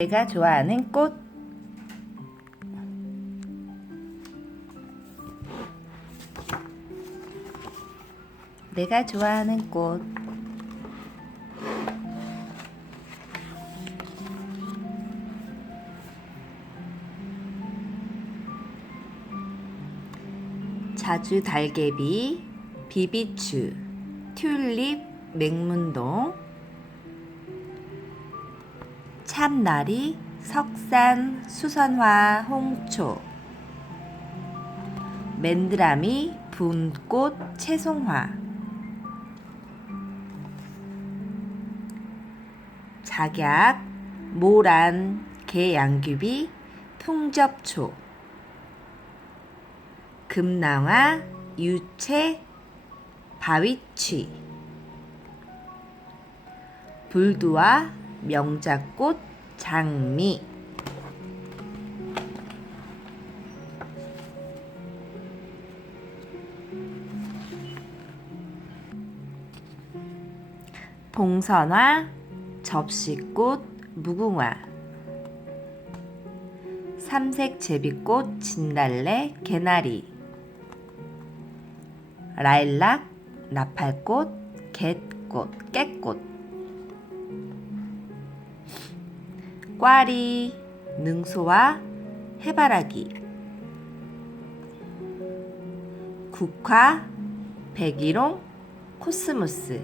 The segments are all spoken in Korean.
내가 좋아하는 꽃. 내가 좋아하는 꽃. 자주 달개비, 비비추, 튤립, 맹문동, 참나리, 석산, 수선화, 홍초, 맨드라미, 분꽃, 채송화, 작약, 모란, 개양귀비, 풍접초, 금낭화, 유채, 바위취, 불두화, 명자꽃, 장미. 봉선화, 접시꽃, 무궁화, 삼색 제비꽃, 진달래, 개나리, 라일락, 나팔꽃, 갯꽃, 깨꽃, 꽈리, 능소화, 해바라기, 국화, 백일홍, 코스모스.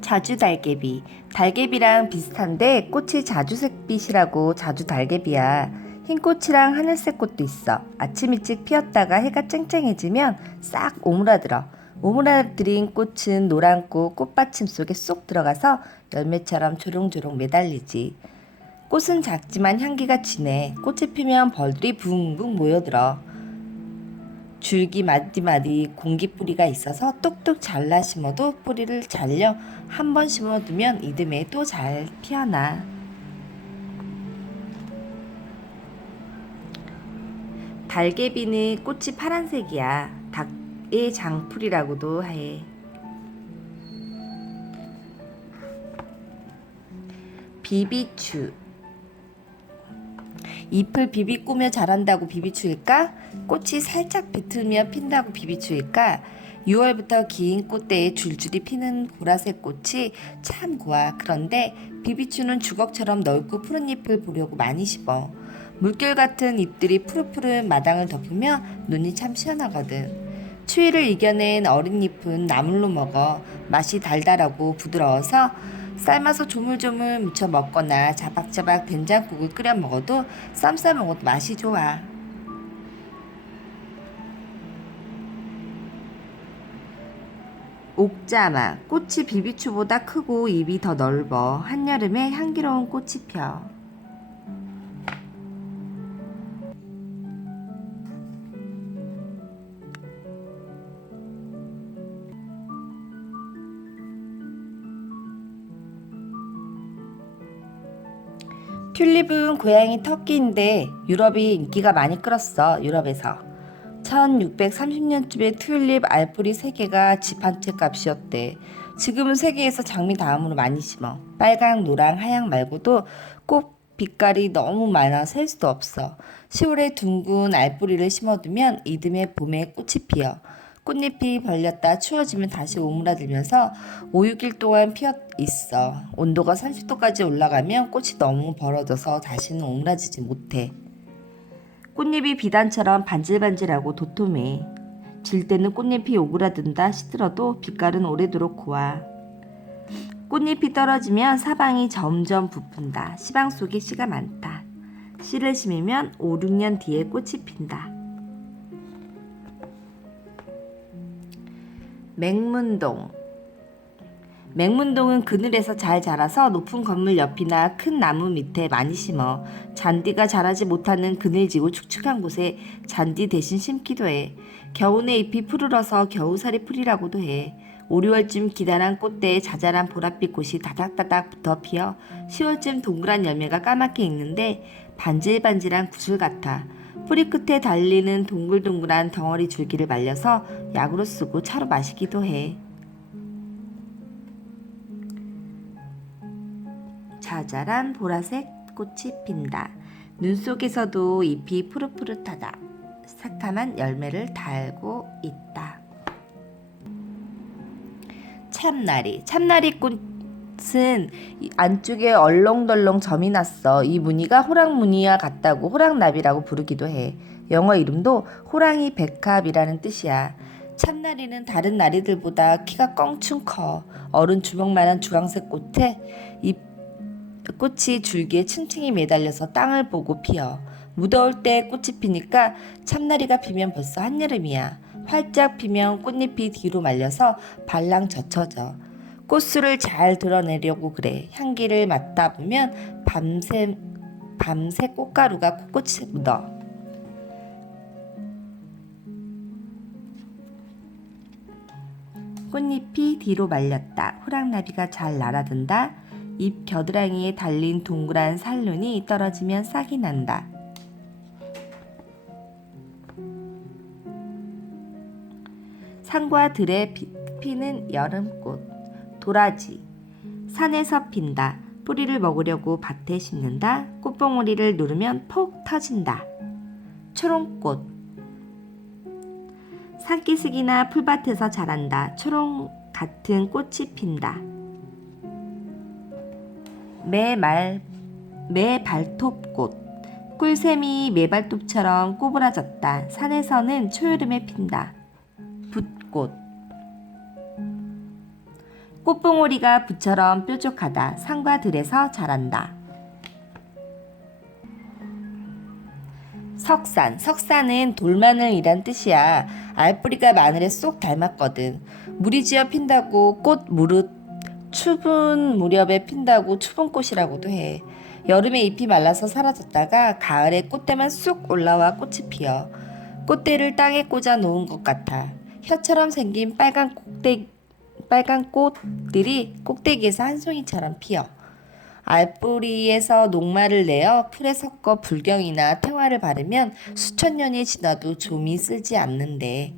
자주달개비. 달개비랑 비슷한데 꽃이 자주색빛이라고 자주달개비야. 흰꽃이랑 하늘색 꽃도 있어. 아침 일찍 피었다가 해가 쨍쨍해지면 싹 오므라들어. 오므라들인 꽃은 노란꽃 꽃받침 속에 쏙 들어가서 열매처럼 조롱조롱 매달리지. 꽃은 작지만 향기가 진해. 꽃이 피면 벌들이 붕붕 모여들어. 줄기 마디마디 공기뿌리가 있어서 뚝뚝 잘라 심어도 뿌리를 잘려 한 번 심어두면 이듬해 또 잘 피어나. 달개비는 꽃이 파란색이야. 닭의 장풀이라고도 해. 비비추. 잎을 비비꾸며 자란다고 비비추일까? 꽃이 살짝 비틀며 핀다고 비비추일까? 6월부터 긴 꽃대에 줄줄이 피는 보라색 꽃이 참 고와. 그런데 비비추는 주걱처럼 넓고 푸른 잎을 보려고 많이 심어. 물결 같은 잎들이 푸릇푸릇 마당을 덮으며 눈이 참 시원하거든. 추위를 이겨낸 어린 잎은 나물로 먹어. 맛이 달달하고 부드러워서 삶아서 조물조물 무쳐 먹거나 자박자박 된장국을 끓여 먹어도 쌈 싸 먹어도 맛이 좋아. 옥자마. 꽃이 비비추보다 크고 잎이 더 넓어. 한여름에 향기로운 꽃이 펴. 튤립은 고향이 터키인데 유럽이 인기가 많이 끌었어. 유럽에서 1630년쯤에 튤립 알뿌리 3개가 집 한 채 값이었대. 지금은 세계에서 장미 다음으로 많이 심어. 빨강, 노랑, 하양 말고도 꽃 빛깔이 너무 많아 셀 수도 없어. 10월에 둥근 알뿌리를 심어두면 이듬해 봄에 꽃이 피어. 꽃잎이 벌렸다 추워지면 다시 오므라들면서 5, 6일 동안 피어 있어. 온도가 30도까지 올라가면 꽃이 너무 벌어져서 다시는 오므라지지 못해. 꽃잎이 비단처럼 반질반질하고 도톰해. 질 때는 꽃잎이 오그라든다 시들어도 빛깔은 오래도록 고와. 꽃잎이 떨어지면 사방이 점점 부푼다. 시방 속에 씨가 많다. 씨를 심으면 5, 6년 뒤에 꽃이 핀다. 맹문동. 맹문동은 그늘에서 잘 자라서 높은 건물 옆이나 큰 나무 밑에 많이 심어. 잔디가 자라지 못하는 그늘지고 축축한 곳에 잔디 대신 심기도 해. 겨우내 잎이 푸르러서 겨우살이 풀이라고도 해. 5, 6월쯤 기다란 꽃대에 자잘한 보랏빛 꽃이 다닥다닥 붙어 피어 10월쯤 동그란 열매가 까맣게 익는데 반질반질한 구슬 같아. 뿌리 끝에 달리는 동글동글한 덩어리 줄기를 말려서 약으로 쓰고 차로 마시기도 해. 자잘한 보라색 꽃이 핀다. 눈 속에서도 잎이 푸릇푸릇하다. 새카만 열매를 달고 있다. 참나리 꽃은 안쪽에 얼렁덜렁 점이 났어. 이 무늬가 호랑무늬와 같다고 호랑나비라고 부르기도 해. 영어 이름도 호랑이 백합이라는 뜻이야. 참나리는 다른 나리들보다 키가 껑충 커. 어른 주먹만한 주황색 꽃에 꽃이 줄기에 층층이 매달려서 땅을 보고 피어. 무더울 때 꽃이 피니까 참나리가 피면 벌써 한여름이야. 활짝 피면 꽃잎이 뒤로 말려서 발랑 젖혀져. 꽃술을 잘 드러내려고 그래. 향기를 맡다 보면 밤새 꽃가루가 콧꽃에 묻어. 꽃잎이 뒤로 말렸다. 호랑나비가 잘 날아든다. 잎 겨드랑이에 달린 동그란 살눈이 떨어지면 싹이 난다. 산과 들에 피는 여름꽃. 도라지. 산에서 핀다. 뿌리를 먹으려고 밭에 심는다. 꽃봉오리를 누르면 폭 터진다. 초롱꽃. 산기슭이나 풀밭에서 자란다. 초롱 같은 꽃이 핀다. 매발톱꽃. 꿀샘이 매발톱처럼 꼬부라졌다. 산에서는 초여름에 핀다. 붓꽃. 꽃봉오리가 붓처럼 뾰족하다. 산과 들에서 자란다. 석산은 돌마늘이란 뜻이야. 알뿌리가 마늘에 쏙 닮았거든. 물이 지어 핀다고 꽃 무릇 추분 무렵에 핀다고 추분꽃이라고도 해. 여름에 잎이 말라서 사라졌다가 가을에 꽃대만 쑥 올라와 꽃이 피어. 꽃대를 땅에 꽂아 놓은 것 같아. 혀처럼 생긴 빨간 꽃들이 꼭대기에서 한 송이처럼 피어. 알뿌리에서 녹말을 내어 풀에 섞어 불경이나 태화를 바르면 수천 년이 지나도 좀이 쓰지 않는데.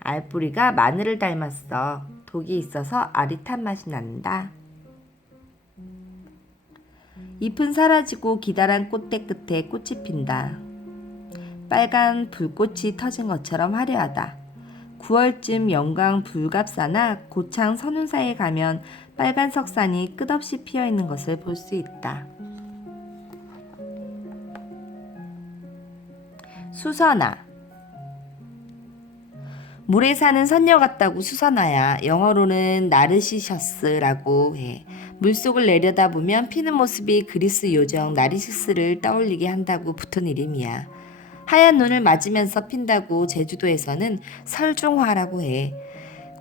알뿌리가 마늘을 닮았어. 독이 있어서 아릿한 맛이 난다. 잎은 사라지고 기다란 꽃대 끝에 꽃이 핀다. 빨간 불꽃이 터진 것처럼 화려하다. 9월쯤 영광 불갑사나 고창 선운사에 가면 빨간 석산이 끝없이 피어있는 것을 볼 수 있다. 수선화. 물에 사는 선녀 같다고 수선화야. 영어로는 나르시셔스라고 해. 물속을 내려다보면 피는 모습이 그리스 요정 나르시스를 떠올리게 한다고 붙은 이름이야. 하얀 눈을 맞으면서 핀다고 제주도에서는 설중화라고 해.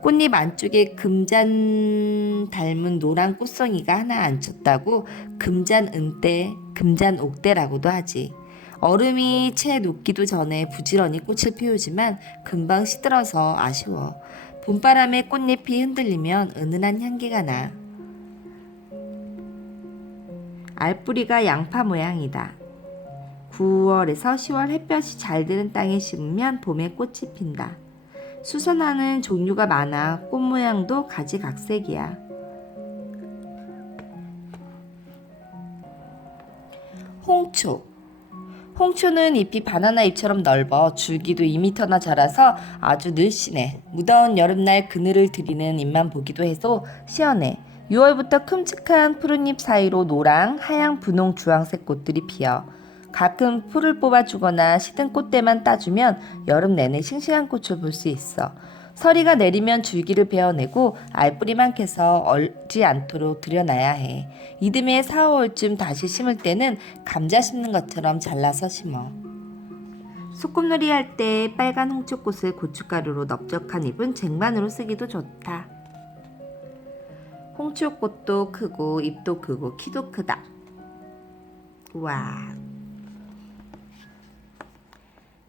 꽃잎 안쪽에 금잔 닮은 노란 꽃송이가 하나 앉혔다고 금잔옥대라고도 하지. 얼음이 채 녹기도 전에 부지런히 꽃을 피우지만 금방 시들어서 아쉬워. 봄바람에 꽃잎이 흔들리면 은은한 향기가 나. 알뿌리가 양파 모양이다. 9월에서 10월 햇볕이 잘 드는 땅에 심으면 봄에 꽃이 핀다. 수선화는 종류가 많아. 꽃 모양도 가지각색이야. 홍초는 잎이 바나나 잎처럼 넓어 줄기도 2m나 자라서 아주 늘씬해. 무더운 여름날 그늘을 들이는 잎만 보기도 해도 시원해. 6월부터 큼직한 푸른잎 사이로 노랑, 하양, 분홍, 주황색 꽃들이 피어. 가끔 풀을 뽑아주거나 시든 꽃대만 따주면 여름 내내 싱싱한 꽃을 볼 수 있어. 서리가 내리면 줄기를 베어내고 알뿌리만 캐서 얼지 않도록 들여놔야 해. 이듬해 4, 5월쯤 다시 심을 때는 감자 심는 것처럼 잘라서 심어. 소꿉놀이 할 때 빨간 홍초꽃을 고춧가루로 넓적한 잎은 쟁반으로 쓰기도 좋다. 홍초꽃도 크고 잎도 크고 키도 크다. 와.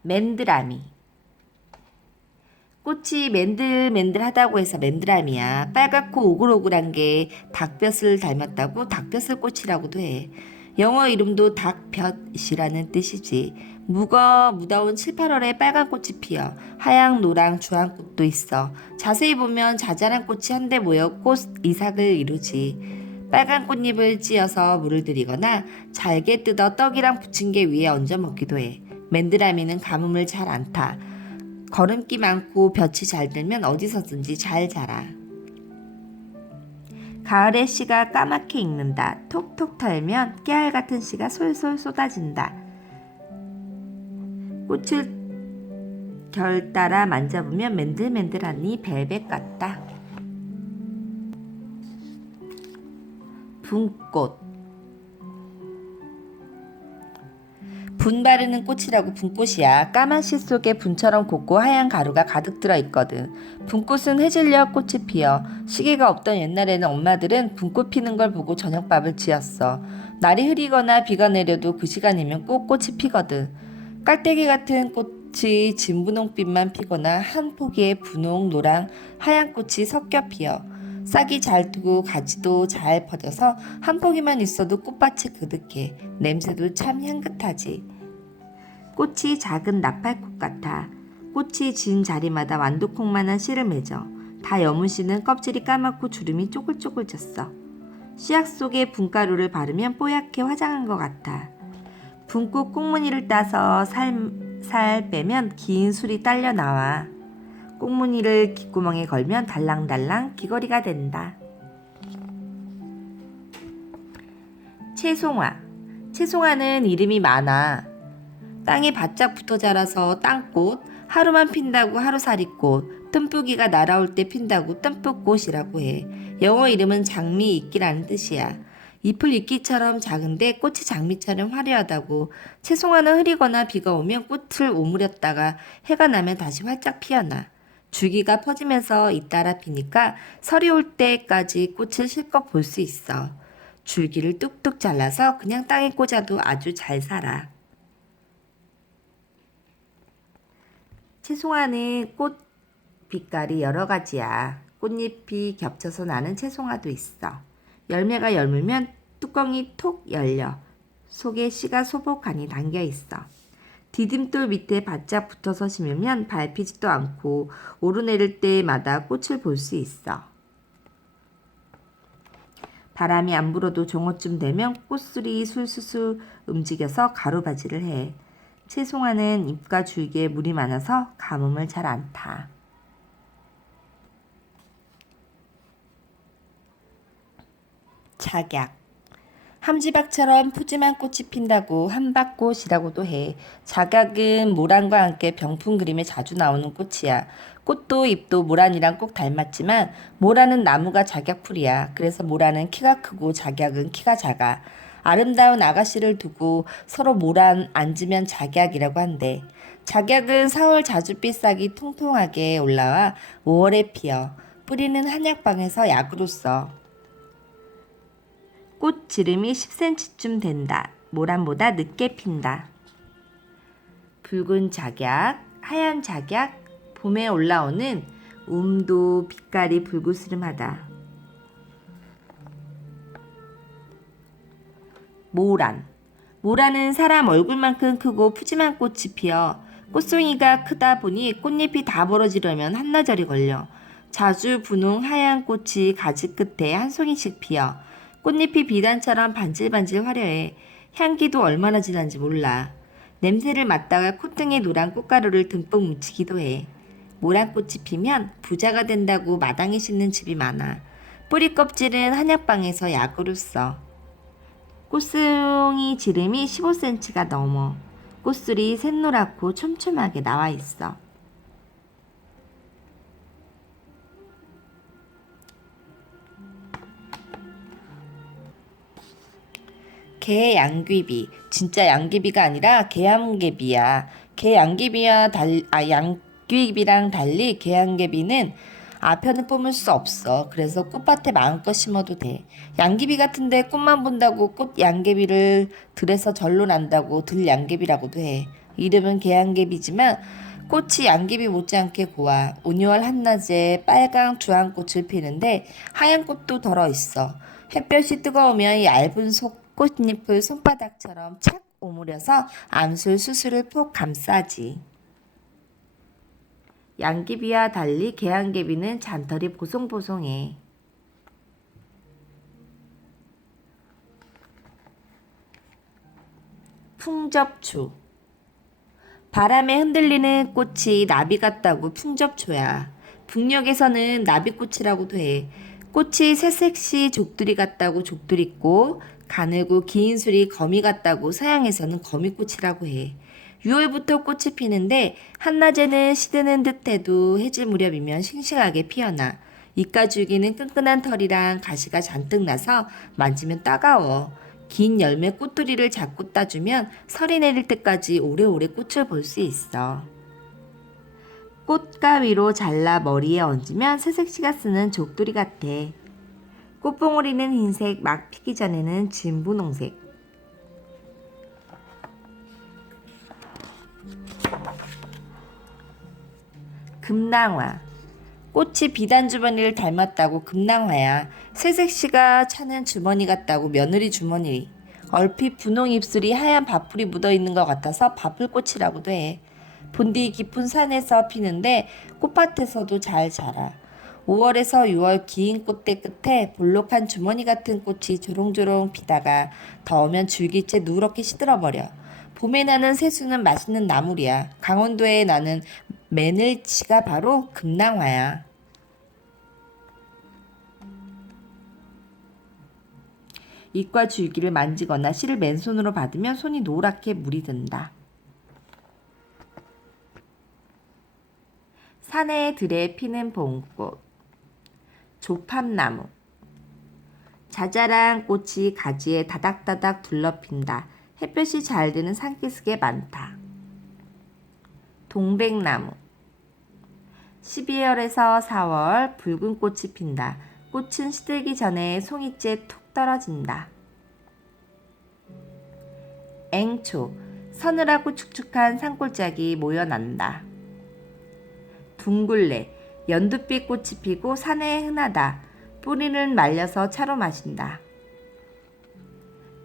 맨드라미. 꽃이 맨들맨들하다고 해서 맨드라미야. 빨갛고 오글오글한 게 닭볕을 닮았다고 닭볕을꽃이라고도 해. 영어 이름도 닭볕이라는 뜻이지. 무더운 7, 8월에 빨간 꽃이 피어. 하양, 노랑, 주황꽃도 있어. 자세히 보면 자잘한 꽃이 한데 모여 꽃 이삭을 이루지. 빨간 꽃잎을 찧어서 물을 들이거나 잘게 뜯어 떡이랑 부침개 위에 얹어 먹기도 해. 맨드라미는 가뭄을 잘 안 타. 거름기 많고 볕이 잘 들면 어디서든지 잘 자라. 가을의 씨가 까맣게 익는다. 톡톡 털면 깨알 같은 씨가 솔솔 쏟아진다. 꽃을 결 따라 만져보면 맨들맨들하니 벨벳 같다. 분꽃. 분 바르는 꽃이라고 분꽃이야. 까만 씨 속에 분처럼 곱고 하얀 가루가 가득 들어있거든. 분꽃은 해질녘 꽃이 피어. 시계가 없던 옛날에는 엄마들은 분꽃 피는 걸 보고 저녁밥을 지었어. 날이 흐리거나 비가 내려도 그 시간이면 꼭 꽃이 피거든. 깔때기 같은 꽃이 진분홍빛만 피거나 한 포기에 분홍, 노랑, 하얀 꽃이 섞여 피어. 싹이 잘 트고 가지도 잘 퍼져서 한 포기만 있어도 꽃밭이 그득해. 냄새도 참 향긋하지. 꽃이 작은 나팔꽃 같아. 꽃이 진 자리마다 완두콩만한 씨를 맺어. 다 여문 씨는 껍질이 까맣고 주름이 쪼글쪼글 졌어. 씨앗 속에 분가루를 바르면 뽀얗게 화장한 것 같아. 분꽃 꽁무니를 따서 살 빼면 긴 술이 딸려 나와. 꽁무니를 귓구멍에 걸면 달랑달랑 귀걸이가 된다. 채송화. 채송화는 이름이 많아. 땅에 바짝 붙어 자라서 땅꽃, 하루만 핀다고 하루살이꽃, 뜸뿌기가 날아올 때 핀다고 뜸뿌꽃이라고 해. 영어 이름은 장미 이끼라는 뜻이야. 잎을 이끼처럼 작은데 꽃이 장미처럼 화려하다고. 채송화는 흐리거나 비가 오면 꽃을 오므렸다가 해가 나면 다시 활짝 피어나. 줄기가 퍼지면서 잇따라 피니까 설이 올 때까지 꽃을 실컷 볼 수 있어. 줄기를 뚝뚝 잘라서 그냥 땅에 꽂아도 아주 잘 살아. 채송화는 꽃 빛깔이 여러 가지야. 꽃잎이 겹쳐서 나는 채송화도 있어. 열매가 열물면 뚜껑이 톡 열려. 속에 씨가 소복하니 담겨 있어. 디딤돌 밑에 바짝 붙어서 심으면 밟히지도 않고 오르내릴 때마다 꽃을 볼 수 있어. 바람이 안 불어도 종어쯤 되면 꽃술이 술술술 움직여서 가루바지를 해. 채송화는 잎과 줄기에 물이 많아서 가뭄을 잘 안 타. 작약. 함지박처럼 푸짐한 꽃이 핀다고 함박꽃이라고도 해. 작약은 모란과 함께 병풍 그림에 자주 나오는 꽃이야. 꽃도 잎도 모란이랑 꼭 닮았지만 모란은 나무가 작약풀이야. 그래서 모란은 키가 크고 작약은 키가 작아. 아름다운 아가씨를 두고 서로 모란 앉으면 작약이라고 한대. 작약은 4월 자줏빛 싹이 통통하게 올라와 5월에 피어. 뿌리는 한약방에서 약으로 써. 꽃 지름이 10cm쯤 된다. 모란보다 늦게 핀다. 붉은 작약, 하얀 작약, 봄에 올라오는 움도 빛깔이 붉으스름하다. 모란. 모란은 사람 얼굴만큼 크고 푸짐한 꽃이 피어. 꽃송이가 크다 보니 꽃잎이 다 벌어지려면 한나절이 걸려. 자주 분홍 하얀 꽃이 가지 끝에 한 송이씩 피어. 꽃잎이 비단처럼 반질반질 화려해. 향기도 얼마나 진한지 몰라. 냄새를 맡다가 콧등에 노란 꽃가루를 듬뿍 묻히기도 해. 모란꽃이 피면 부자가 된다고 마당에 심는 집이 많아. 뿌리 껍질은 한약방에서 약으로 써. 꽃송이 지름이 15cm가 넘어. 꽃술이 샛노랗고 촘촘하게 나와 있어. 개 양귀비. 진짜 양귀비가 아니라 개양귀비야. 양귀비랑 달리 개양귀비는 아편을 뿜을 수 없어. 그래서 꽃밭에 마음껏 심어도 돼. 양귀비 같은데 꽃만 본다고 꽃 양귀비를 들에서 절로 난다고 들 양귀비라고도 해. 이름은 개양귀비지만 꽃이 양귀비 못지않게 고와. 온유월 한낮에 빨강 주황꽃을 피는데 하얀 꽃도 덜어 있어. 햇볕이 뜨거우면 얇은 꽃잎을 손바닥처럼 착 오므려서 암술 수술을 폭 감싸지. 양귀비와 달리 개양귀비는 잔털이 보송보송해. 풍접초. 바람에 흔들리는 꽃이 나비 같다고 풍접초야. 북녘에서는 나비꽃이라고도 해. 꽃이 새색시 족두리 같다고 족두리꽃, 가늘고 긴 술이 거미 같다고 서양에서는 거미꽃이라고 해. 6월부터 꽃이 피는데 한낮에는 시드는 듯해도 해질 무렵이면 싱싱하게 피어나. 이가줄기는 끈끈한 털이랑 가시가 잔뜩 나서 만지면 따가워. 긴 열매 꽃두리를 잡고 따주면 설이 내릴 때까지 오래오래 꽃을 볼 수 있어. 꽃가위로 잘라 머리에 얹으면 새색시가 쓰는 족두리 같아. 꽃봉오리는 흰색, 막 피기 전에는 진분홍색. 금낭화. 꽃이 비단 주머니를 닮았다고 금낭화야. 새색시가 차는 주머니 같다고 며느리 주머니. 얼핏 분홍 입술이 하얀 밥풀이 묻어있는 것 같아서 밥풀꽃이라고도 해. 본디 깊은 산에서 피는데 꽃밭에서도 잘 자라. 5월에서 6월 긴 꽃대 끝에 볼록한 주머니 같은 꽃이 조롱조롱 피다가 더우면 줄기째 누렇게 시들어버려. 봄에 나는 새수는 맛있는 나물이야. 강원도에 나는 매늘치가 바로 금낭화야. 잎과 줄기를 만지거나 씨를 맨손으로 받으면 손이 노랗게 물이 든다. 산의 들에 피는 봄꽃. 조팝나무. 자잘한 꽃이 가지에 다닥다닥 둘러핀다. 햇볕이 잘 드는 산기슭에 많다. 동백나무. 12월에서 4월 붉은 꽃이 핀다. 꽃은 시들기 전에 송이째 툭 떨어진다. 앵초. 서늘하고 축축한 산골짜기 모여난다. 둥글레. 연두빛 꽃이 피고 산에 흔하다. 뿌리는 말려서 차로 마신다.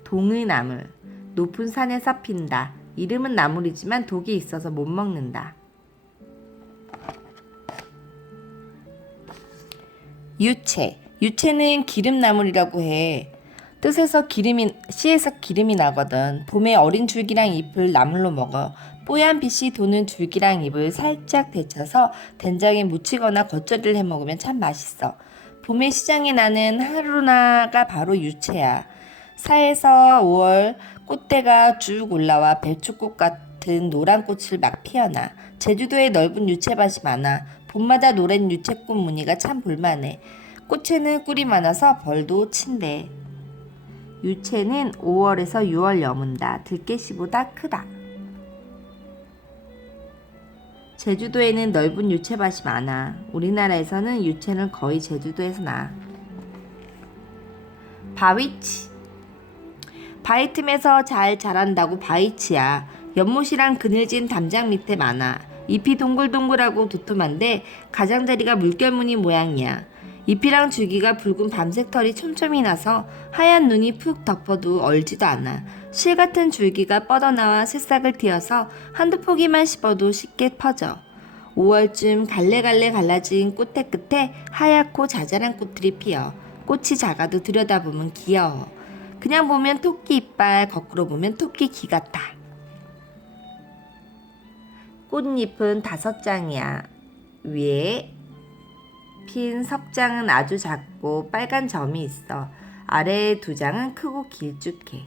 동의나물. 높은 산에서 핀다. 이름은 나물이지만 독이 있어서 못 먹는다. 유채. 유채는 기름나물이라고 해. 씨에서 기름이 나거든. 봄에 어린 줄기랑 잎을 나물로 먹어. 뽀얀 빛이 도는 줄기랑 잎을 살짝 데쳐서 된장에 무치거나 겉절이를 해 먹으면 참 맛있어. 봄에 시장에 나는 하루나가 바로 유채야. 4에서 5월 꽃대가 쭉 올라와 배추꽃 같은 노란 꽃을 막 피어나. 제주도에 넓은 유채밭이 많아. 봄마다 노란 유채꽃 무늬가 참 볼만해. 꽃에는 꿀이 많아서 벌도 친대. 유채는 5월에서 6월 여문다. 들깨씨보다 크다. 제주도에는 넓은 유채밭이 많아. 우리나라에서는 유채는 거의 제주도에서 나. 바위치. 바위 틈에서 잘 자란다고 바위치야. 연못이랑 그늘진 담장 밑에 많아. 잎이 동글동글하고 두툼한데 가장자리가 물결무늬 모양이야. 잎이랑 줄기가 붉은 밤색 털이 촘촘히 나서 하얀 눈이 푹 덮어도 얼지도 않아. 실 같은 줄기가 뻗어나와 새싹을 틔어서 한두 포기만 씹어도 쉽게 퍼져. 5월쯤 갈래갈래 갈라진 꽃대 끝에 하얗고 자잘한 꽃들이 피어. 꽃이 작아도 들여다보면 귀여워. 그냥 보면 토끼 이빨, 거꾸로 보면 토끼 귀 같아. 꽃잎은 5장이야. 위에 핀 석장은 아주 작고 빨간 점이 있어. 아래에 2장은 크고 길쭉해.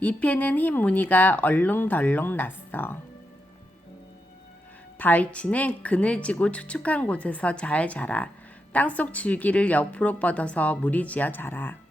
잎에는 흰 무늬가 얼렁덜렁 났어. 바위치는 그늘지고 축축한 곳에서 잘 자라. 땅속 줄기를 옆으로 뻗어서 무리지어 자라.